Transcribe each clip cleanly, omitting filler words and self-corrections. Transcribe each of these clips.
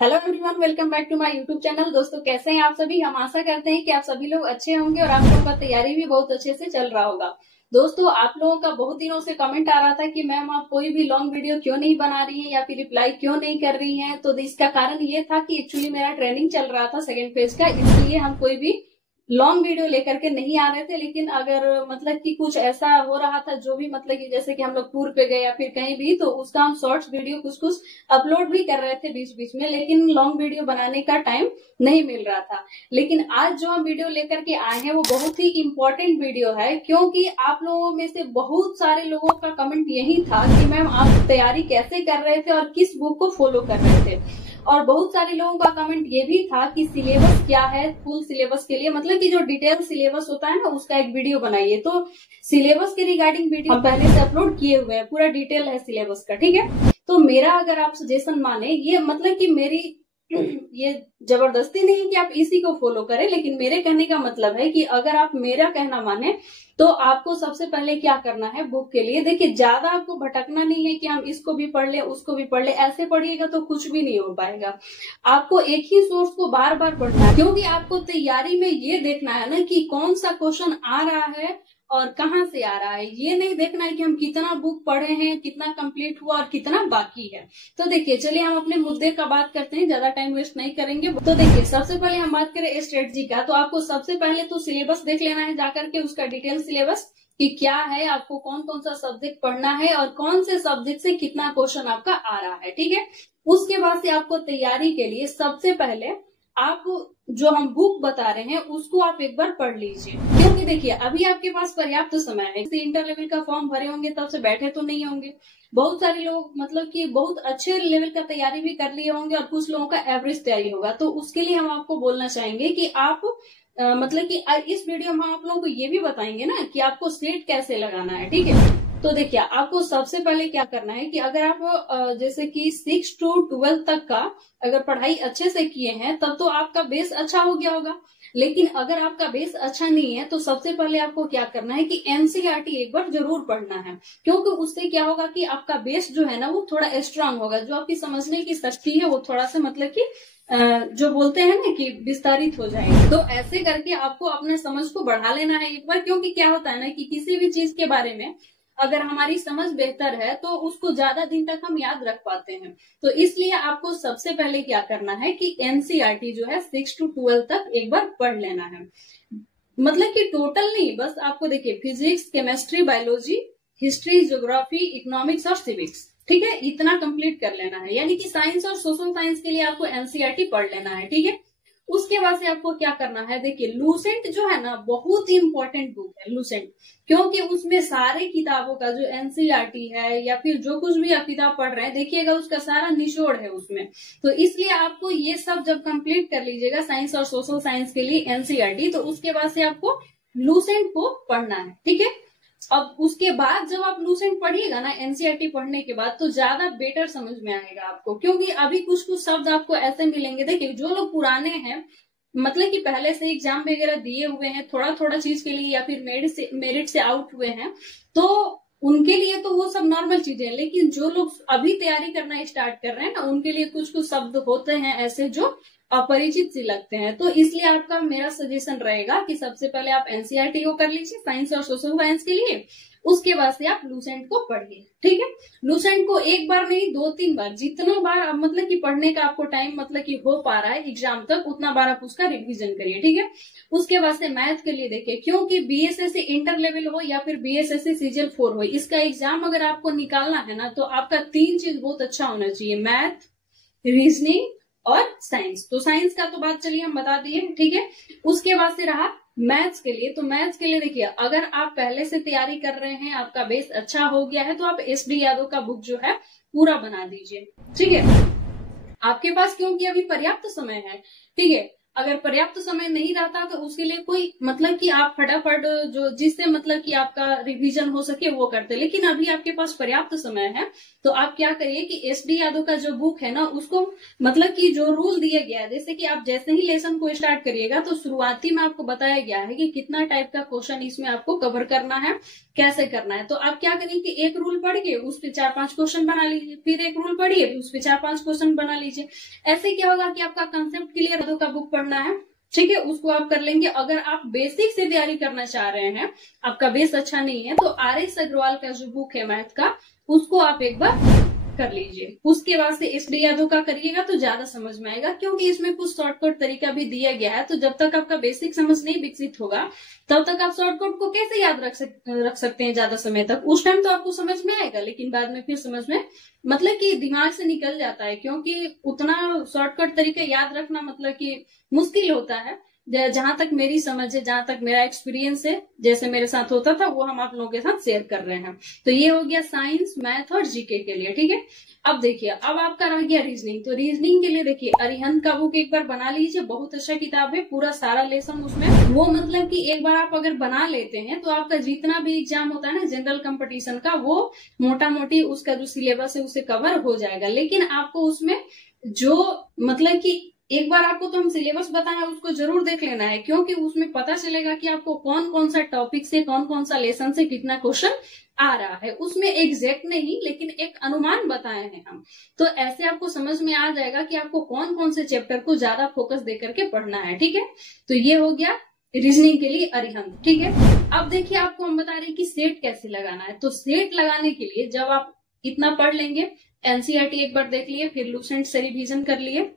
Hello everyone, welcome back to my YouTube channel. दोस्तों, कैसे हैं आप सभी। हम आशा करते हैं कि आप सभी लोग अच्छे होंगे और आप लोगों का तैयारी भी बहुत अच्छे से चल रहा होगा। दोस्तों, आप लोगों का बहुत दिनों से कमेंट आ रहा था कि मैम आप कोई भी लॉन्ग वीडियो क्यों नहीं बना रही हैं या फिर रिप्लाई क्यों नहीं कर रही हैं। तो इसका कारण ये था कि एक्चुअली मेरा ट्रेनिंग चल रहा था सेकेंड फेज का, इसलिए हम कोई भी लॉन्ग वीडियो लेकर के नहीं आ रहे थे। लेकिन अगर मतलब कि कुछ ऐसा हो रहा था जो भी मतलब कि जैसे कि हम लोग टूर पे गए या फिर कहीं भी, तो उसका हम शॉर्ट्स वीडियो कुछ कुछ अपलोड भी कर रहे थे बीच बीच में, लेकिन लॉन्ग वीडियो बनाने का टाइम नहीं मिल रहा था। लेकिन आज जो हम वीडियो लेकर के आए हैं वो बहुत ही इम्पोर्टेंट वीडियो है, क्योंकि आप लोगों में से बहुत सारे लोगों का कमेंट यही था कि मैम आप तैयारी कैसे कर रहे थे और किस बुक को फॉलो कर रहे थे। और बहुत सारे लोगों का कमेंट ये भी था कि सिलेबस क्या है, फुल सिलेबस के लिए मतलब कि जो डिटेल सिलेबस होता है ना उसका एक वीडियो बनाइए। तो सिलेबस के रिगार्डिंग वीडियो हम पहले से अपलोड किए हुए हैं, पूरा डिटेल है सिलेबस का, ठीक है। तो मेरा अगर आप सजेशन माने, ये मतलब कि मेरी ये जबरदस्ती नहीं कि आप इसी को फॉलो करें, लेकिन मेरे कहने का मतलब है कि अगर आप मेरा कहना माने तो आपको सबसे पहले क्या करना है बुक के लिए। देखिए, ज्यादा आपको भटकना नहीं है कि हम इसको भी पढ़ ले उसको भी पढ़ ले, ऐसे पढ़िएगा तो कुछ भी नहीं हो पाएगा। आपको एक ही सोर्स को बार बार पढ़ना है, क्योंकि आपको तैयारी में ये देखना है ना कि कौन सा क्वेश्चन आ रहा है और कहाँ से आ रहा है। ये नहीं देखना है कि हम कितना बुक पढ़े हैं, कितना कंप्लीट हुआ और कितना बाकी है। तो देखिए, चलिए हम अपने मुद्दे का बात करते हैं, ज्यादा टाइम वेस्ट नहीं करेंगे। तो देखिए, सबसे पहले हम बात करें स्ट्रेटजी का, तो आपको सबसे पहले तो सिलेबस देख लेना है जाकर के, उसका डिटेल सिलेबस कि क्या है, आपको कौन कौन सा सब्जेक्ट पढ़ना है और कौन से सब्जेक्ट से कितना क्वेश्चन आपका आ रहा है, ठीक है। उसके बाद से आपको तैयारी के लिए सबसे पहले आप जो हम बुक बता रहे हैं उसको आप एक बार पढ़ लीजिए, क्योंकि देखिए अभी आपके पास पर्याप्त समय है। इंटर लेवल का फॉर्म भरे होंगे तब से बैठे तो नहीं होंगे। बहुत सारे लोग मतलब कि बहुत अच्छे लेवल का तैयारी भी कर लिए होंगे और कुछ लोगों का एवरेज तैयारी होगा। तो उसके लिए हम आपको बोलना चाहेंगे कि आप मतलब कि इस वीडियो में हम आप लोगों को ये भी बताएंगे ना कि आपको सेट कैसे लगाना है, ठीक है। तो देखिए, आपको सबसे पहले क्या करना है कि अगर आप जैसे कि 6 to 12 तक का अगर पढ़ाई अच्छे से किए हैं तब तो आपका बेस अच्छा हो गया होगा। लेकिन अगर आपका बेस अच्छा नहीं है तो सबसे पहले आपको क्या करना है कि एनसीईआरटी एक बार जरूर पढ़ना है, क्योंकि उससे क्या होगा कि आपका बेस जो है ना वो थोड़ा स्ट्रांग होगा, जो आपकी समझने की शक्ति है वो थोड़ा सा मतलब कि जो बोलते हैं ना कि विस्तारित हो जाएगी। तो ऐसे करके आपको अपने समझ को बढ़ा लेना है एक बार, क्योंकि क्या होता है ना कि किसी भी चीज के बारे में अगर हमारी समझ बेहतर है तो उसको ज्यादा दिन तक हम याद रख पाते हैं। तो इसलिए आपको सबसे पहले क्या करना है कि एनसीईआरटी जो है 6 to 12 तक एक बार पढ़ लेना है। मतलब कि टोटल नहीं, बस आपको देखिए physics, chemistry, biology, history, geography, economics और सिविक्स, ठीक है, इतना कंप्लीट कर लेना है। यानी कि साइंस और सोशल साइंस के लिए आपको एनसीईआरटी पढ़ लेना है, ठीक है। उसके बाद से आपको क्या करना है, देखिए लूसेंट जो है ना बहुत ही इंपॉर्टेंट बुक है लूसेंट, क्योंकि उसमें सारे किताबों का जो एनसीईआरटी है या फिर जो कुछ भी आप किताब पढ़ रहे हैं देखिएगा उसका सारा निचोड़ है उसमें। तो इसलिए आपको ये सब जब कंप्लीट कर लीजिएगा साइंस और सोशल साइंस के लिए एनसीईआरटी, तो उसके बाद से आपको लूसेंट को पढ़ना है, ठीक है। अब उसके बाद जब आप लूसेंट पढ़िएगा ना एनसीईआरटी पढ़ने के बाद, तो ज्यादा बेटर समझ में आएगा आपको, क्योंकि अभी कुछ कुछ शब्द आपको ऐसे मिलेंगे। देखिए, जो लोग पुराने हैं मतलब कि पहले से एग्जाम वगैरह दिए हुए हैं थोड़ा थोड़ा चीज के लिए या फिर मेरिट से आउट हुए हैं, तो उनके लिए तो वो सब नॉर्मल चीजें हैं। लेकिन जो लोग अभी तैयारी करना स्टार्ट कर रहे हैं ना उनके लिए कुछ कुछ शब्द होते हैं ऐसे जो अपरिचित सी लगते हैं। तो इसलिए आपका मेरा सजेशन रहेगा कि सबसे पहले आप एनसीईआरटी को कर लीजिए साइंस और सोशल साइंस के लिए, उसके बाद से आप लूसेंट को पढ़िए, ठीक है। लूसेंट को एक बार नहीं 2-3 बार, जितना बार आप मतलब कि पढ़ने का आपको टाइम मतलब कि हो पा रहा है एग्जाम तक उतना बार आप उसका रिवीजन करिए, ठीक है। उसके बाद से मैथ के लिए देखिए, क्योंकि बीएसएससी इंटर लेवल हो या फिर बीएसएससी सीजीएल 4 हो, इसका एग्जाम अगर आपको निकालना है ना तो आपका 3 चीज बहुत अच्छा होना चाहिए, मैथ, रीजनिंग और साइंस। तो साइंस का तो बात चलिए हम बता दिए, ठीक है। उसके बाद से रहा मैथ्स के लिए, तो मैथ्स के लिए देखिए अगर आप पहले से तैयारी कर रहे हैं, आपका बेस अच्छा हो गया है, तो आप एसडी यादव का बुक जो है पूरा बना दीजिए, ठीक है। आपके पास क्योंकि अभी पर्याप्त समय है, ठीक है। अगर पर्याप्त समय नहीं रहता तो उसके लिए कोई मतलब कि आप फटाफट जो जिससे मतलब कि आपका रिवीजन हो सके वो करते। लेकिन अभी आपके पास पर्याप्त समय है तो आप क्या करिए कि एस.डी. यादव का जो बुक है ना उसको मतलब कि जो रूल दिया गया है, जैसे कि आप जैसे ही लेसन को स्टार्ट करिएगा तो शुरुआती में आपको बताया गया है कि कितना टाइप का क्वेश्चन इसमें आपको कवर करना है, कैसे करना है। तो आप क्या करिए कि एक रूल पढ़िए, उस पर 4-5 क्वेश्चन बना लीजिए, फिर एक रूल पढ़िए, उस पर 4-5 क्वेश्चन बना लीजिए। ऐसे क्या होगा कि आपका कंसेप्ट क्लियर है, का बुक पढ़ना है, ठीक है, उसको आप कर लेंगे। अगर आप बेसिक से तैयारी करना चाह रहे हैं, आपका बेस अच्छा नहीं है, तो आर.एस. अग्रवाल का जो बुक है मैथ का, उसको आप एक बार कर लीजिए। उसके बाद से एस.डी. यादव का करिएगा तो ज्यादा समझ में आएगा, क्योंकि इसमें कुछ शॉर्टकट तरीका भी दिया गया है। तो जब तक आपका बेसिक समझ नहीं विकसित होगा तब तक आप शॉर्टकट को कैसे याद रख सकते हैं ज्यादा समय तक। उस टाइम तो आपको समझ में आएगा, लेकिन बाद में फिर समझ में मतलब कि दिमाग से निकल जाता है, क्योंकि उतना शॉर्टकट तरीका याद रखना मतलब कि मुश्किल होता है। जहां तक मेरी समझ है, जहां तक मेरा एक्सपीरियंस है, जैसे मेरे साथ होता था वो हम आप लोगों के साथ शेयर कर रहे हैं। तो ये हो गया साइंस, मैथ और जीके के लिए, ठीक है। अब देखिए, अब आपका रह गया रीजनिंग। तो रीजनिंग के लिए देखिए अरिहंत का बुक एक बार बना लीजिए, बहुत अच्छा किताब है, पूरा सारा लेसन उसमें वो मतलब कि एक बार आप अगर बना लेते हैं तो आपका जितना भी एग्जाम होता है ना जनरल कंपटीशन का, वो मोटा मोटी उसका जो सिलेबस है उससे कवर हो जाएगा। लेकिन आपको उसमें जो मतलब कि एक बार आपको तो हम सिलेबस बताएं उसको जरूर देख लेना है, क्योंकि उसमें पता चलेगा कि आपको कौन कौन सा टॉपिक से, कौन कौन सा लेसन से कितना क्वेश्चन आ रहा है। उसमें एग्जैक्ट नहीं लेकिन एक अनुमान बताए हैं हम, तो ऐसे आपको समझ में आ जाएगा कि आपको कौन कौन से चैप्टर को ज्यादा फोकस दे करके पढ़ना है, ठीक है। तो ये हो गया रीजनिंग के लिए अरिहंत, ठीक है। अब देखिए आपको हम बता रहे हैं कि सेट कैसे लगाना है। तो सेट लगाने के लिए जब आप इतना पढ़ लेंगे, एनसीईआरटी एक बार देख लिए, फिर लूसेंट से रिवीजन कर लिए।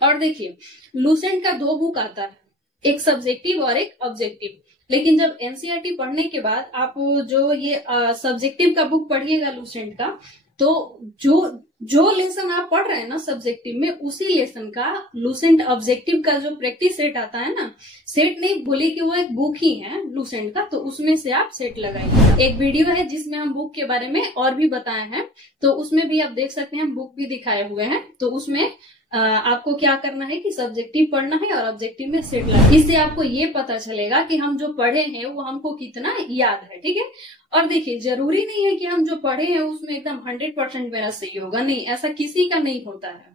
और देखिए लूसेंट का 2 बुक आता है, एक सब्जेक्टिव और एक ऑब्जेक्टिव। लेकिन जब एनसीईआरटी पढ़ने के बाद आप जो ये सब्जेक्टिव का बुक पढ़िएगा लूसेंट का, तो जो लेसन आप पढ़ रहे हैं ना सब्जेक्टिव में, उसी लेसन का लूसेंट ऑब्जेक्टिव का जो प्रैक्टिस सेट आता है ना, सेट नहीं बोले कि वो एक बुक ही है लूसेंट का, तो उसमें से आप सेट लगाइए। एक वीडियो है जिसमें हम बुक के बारे में और भी बताए हैं, तो उसमें भी आप देख सकते हैं, बुक भी दिखाए हुए हैं। तो उसमें आपको क्या करना है कि सब्जेक्टिव पढ़ना है और ऑब्जेक्टिव में सेट लगाना। इससे आपको ये पता चलेगा कि हम जो पढ़े हैं वो हमको कितना याद है, ठीक है। और देखिए जरूरी नहीं है कि हम जो पढ़े हैं उसमें एकदम 100% मेरा सही होगा, नहीं, ऐसा किसी का नहीं होता है।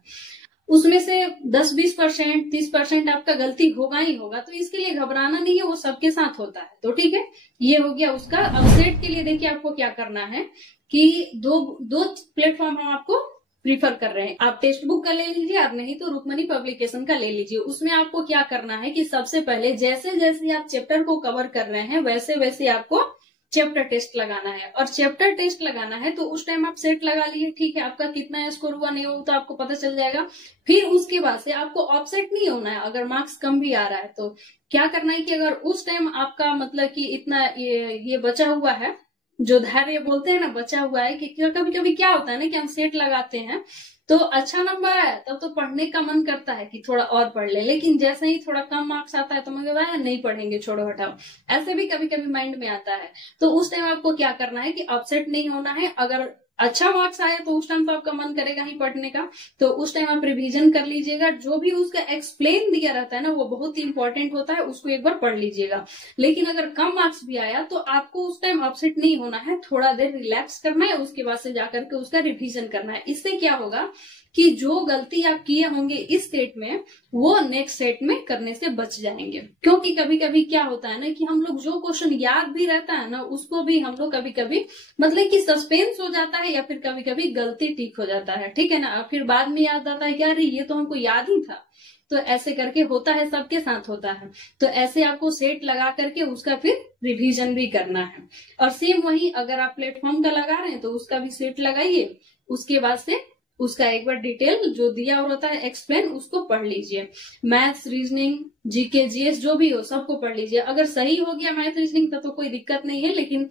उसमें से 10-20%, 30% आपका गलती होगा ही होगा, तो इसके लिए घबराना नहीं है, वो सबके साथ होता है। तो ठीक है, ये हो गया उसका। अब सेट के लिए देखिए आपको क्या करना है कि दो प्लेटफॉर्म हम आपको प्रीफर कर रहे हैं। आप टेक्स्ट बुक का ले लीजिए, आप नहीं तो रुक्मणी पब्लिकेशन का ले लीजिए। उसमें आपको क्या करना है कि सबसे पहले जैसे जैसे आप चैप्टर को कवर कर रहे हैं वैसे वैसे आपको चैप्टर टेस्ट लगाना है। और चैप्टर टेस्ट लगाना है तो उस टाइम आप सेट लगा लिए, ठीक है, आपका कितना स्कोर हुआ नहीं हुआ तो आपको पता चल जाएगा। फिर उसके बाद से आपको ऑफसेट नहीं होना है। अगर मार्क्स कम भी आ रहा है तो क्या करना है कि अगर उस टाइम आपका मतलब कि इतना ये बचा हुआ है, जो धैर्य बोलते हैं ना, बचा हुआ है, कि कभी कभी क्या होता है ना कि हम सेट लगाते हैं तो अच्छा नंबर आया तब तो पढ़ने का मन करता है कि थोड़ा और पढ़ ले, लेकिन जैसे ही थोड़ा कम मार्क्स आता है तो मगर भाई नहीं पढ़ेंगे, छोड़ो हटाओ, ऐसे भी कभी कभी माइंड में आता है। तो उस टाइम आपको क्या करना है कि अपसेट नहीं होना है। अगर अच्छा मार्क्स आया तो उस टाइम तो आपका मन करेगा ही पढ़ने का, तो उस टाइम आप रिवीजन कर लीजिएगा। जो भी उसका एक्सप्लेन दिया रहता है ना वो बहुत ही इंपॉर्टेंट होता है, उसको एक बार पढ़ लीजिएगा। लेकिन अगर कम मार्क्स भी आया तो आपको उस टाइम अपसेट नहीं होना है, थोड़ा देर रिलैक्स करना है, उसके बाद से जाकर के उसका रिवीजन करना है। इससे क्या होगा कि जो गलती आप किए होंगे इस सेट में वो नेक्स्ट सेट में करने से बच जाएंगे। क्योंकि कभी कभी क्या होता है ना कि हम लोग जो क्वेश्चन याद भी रहता है ना उसको भी हम लोग कभी कभी मतलब कि सस्पेंस हो जाता है, या फिर कभी कभी गलती ठीक हो जाता है, ठीक है ना, फिर बाद में याद आता है कि अरे ये तो हमको याद ही था। तो ऐसे करके होता है, सबके साथ होता है। तो ऐसे आपको सेट लगा करके उसका फिर रिवीजन भी करना है। और सेम वही अगर आप प्लेटफॉर्म का लगा रहे हैं तो उसका भी सेट लगाइए। उसके बाद से उसका एक बार डिटेल जो दिया और होता है एक्सप्लेन, उसको पढ़ लीजिए। मैथ्स, रीजनिंग, जीके, जीएस जो भी हो सबको पढ़ लीजिए। अगर सही हो गया मैथ रीजनिंग तो कोई दिक्कत नहीं है, लेकिन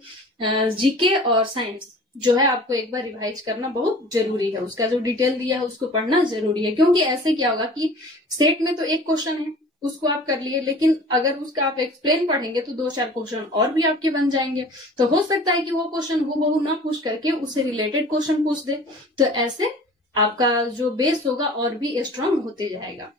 जीके और साइंस जो है आपको एक बार रिवाइज करना बहुत जरूरी है। उसका जो डिटेल दिया है उसको पढ़ना जरूरी है। क्योंकि ऐसे क्या होगा कि सेट में तो एक क्वेश्चन है उसको आप कर लिए, लेकिन अगर उसका आप एक्सप्लेन पढ़ेंगे तो 2-4 क्वेश्चन और भी आपके बन जाएंगे। तो हो सकता है कि वो क्वेश्चन हूबहू ना पूछ करके उससे रिलेटेड क्वेश्चन पूछ दे। तो ऐसे आपका जो बेस होगा और भी स्ट्रांग होते जाएगा।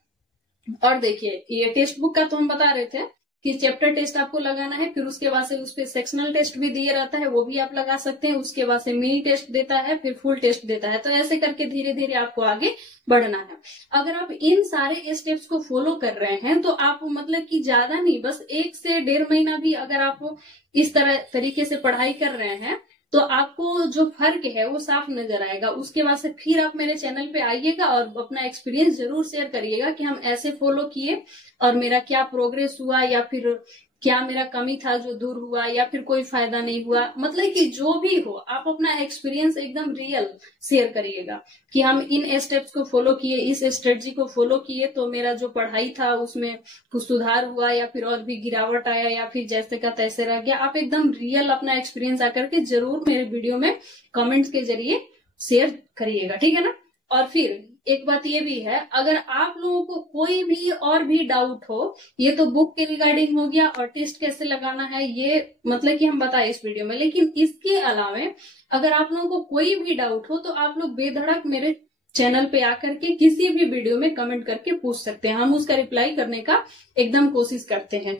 और देखिए ये टेक्स्ट बुक का तो हम बता रहे थे कि चैप्टर टेस्ट आपको लगाना है, फिर उसके बाद से उस पे सेक्शनल टेस्ट भी दिए रहता है, वो भी आप लगा सकते हैं। उसके बाद से मिनी टेस्ट देता है, फिर फुल टेस्ट देता है। तो ऐसे करके धीरे धीरे आपको आगे बढ़ना है। अगर आप इन सारे स्टेप्स को फॉलो कर रहे हैं तो आप मतलब कि ज्यादा नहीं, बस 1 से 1.5 महीना भी अगर आप इस तरीके से पढ़ाई कर रहे हैं तो आपको जो फर्क है वो साफ नजर आएगा। उसके बाद से फिर आप मेरे चैनल पे आइएगा और अपना एक्सपीरियंस जरूर शेयर करिएगा कि हम ऐसे फॉलो किए और मेरा क्या प्रोग्रेस हुआ, या फिर क्या मेरा कमी था जो दूर हुआ, या फिर कोई फायदा नहीं हुआ। मतलब कि जो भी हो आप अपना एक्सपीरियंस एकदम रियल शेयर करिएगा कि हम इन स्टेप्स को फॉलो किए, इस स्ट्रेटजी को फॉलो किए तो मेरा जो पढ़ाई था उसमें कुछ सुधार हुआ, या फिर और भी गिरावट आया, या फिर जैसे का तैसे रह गया। आप एकदम रियल अपना एक्सपीरियंस आकर के जरूर मेरे वीडियो में कमेंट्स के जरिए शेयर करिएगा, ठीक है ना। और फिर एक बात ये भी है, अगर आप लोगों को कोई भी और भी डाउट हो, ये तो बुक के रिगार्डिंग हो गया और टेस्ट कैसे लगाना है ये मतलब कि हम बताए इस वीडियो में, लेकिन इसके अलावा अगर आप लोगों को कोई भी डाउट हो तो आप लोग बेधड़क मेरे चैनल पे आकर के किसी भी वीडियो में कमेंट करके पूछ सकते हैं। हम उसका रिप्लाई करने का एकदम कोशिश करते हैं।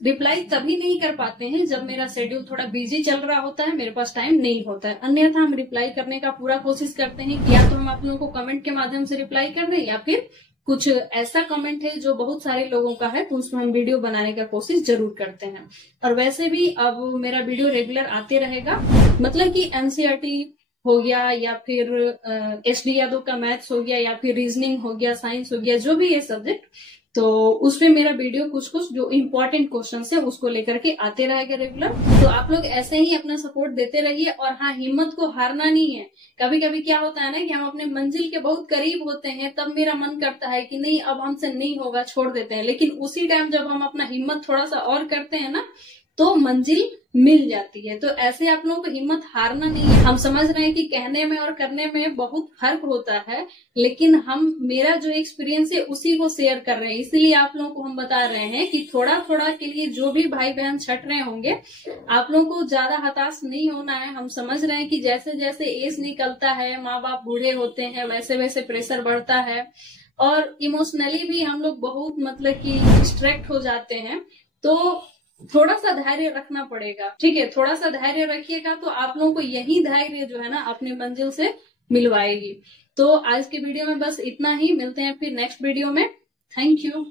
रिप्लाई तभी नहीं कर पाते हैं जब मेरा शेड्यूल थोड़ा बिजी चल रहा होता है, मेरे पास टाइम नहीं होता है, अन्यथा हम रिप्लाई करने का पूरा कोशिश करते हैं कि या तो हम आप लोगों को कमेंट के माध्यम से रिप्लाई कर दें, या फिर कुछ ऐसा कमेंट है जो बहुत सारे लोगों का है तो उसमें हम वीडियो बनाने का कोशिश जरूर करते हैं। और वैसे भी अब मेरा वीडियो रेगुलर आते रहेगा, मतलब कि एनसीईआरटी हो गया, या फिर एसडी यादव का मैथ्स हो गया, या फिर रीजनिंग हो गया, साइंस हो गया, जो भी ये सब्जेक्ट, तो उसमें मेरा वीडियो कुछ कुछ जो इम्पोर्टेंट क्वेश्चन है उसको लेकर के आते रहेगा रेगुलर। तो आप लोग ऐसे ही अपना सपोर्ट देते रहिए। और हाँ, हिम्मत को हारना नहीं है। कभी कभी क्या होता है ना कि हम अपने मंजिल के बहुत करीब होते हैं, तब मेरा मन करता है कि नहीं अब हमसे नहीं होगा, छोड़ देते हैं। लेकिन उसी टाइम जब हम अपना हिम्मत थोड़ा सा और करते हैं ना तो मंजिल मिल जाती है। तो ऐसे आप लोगों को हिम्मत हारना नहीं है। हम समझ रहे हैं कि कहने में और करने में बहुत फर्क होता है, लेकिन हम मेरा जो एक्सपीरियंस है उसी को शेयर कर रहे हैं। इसलिए आप लोगों को हम बता रहे हैं कि थोड़ा थोड़ा के लिए जो भी भाई बहन छट रहे होंगे, आप लोगों को ज्यादा हताश नहीं होना है। हम समझ रहे हैं कि जैसे जैसे एज निकलता है, माँ बाप बूढ़े होते हैं, वैसे वैसे प्रेशर बढ़ता है, और इमोशनली भी हम लोग बहुत मतलब कि डिस्ट्रैक्ट हो जाते हैं। तो थोड़ा सा धैर्य रखना पड़ेगा, ठीक है। थोड़ा सा धैर्य रखिएगा तो आप लोगों को यही धैर्य जो है ना अपनी मंजिल से मिलवाएगी। तो आज के वीडियो में बस इतना ही, मिलते हैं फिर नेक्स्ट वीडियो में। Thank you.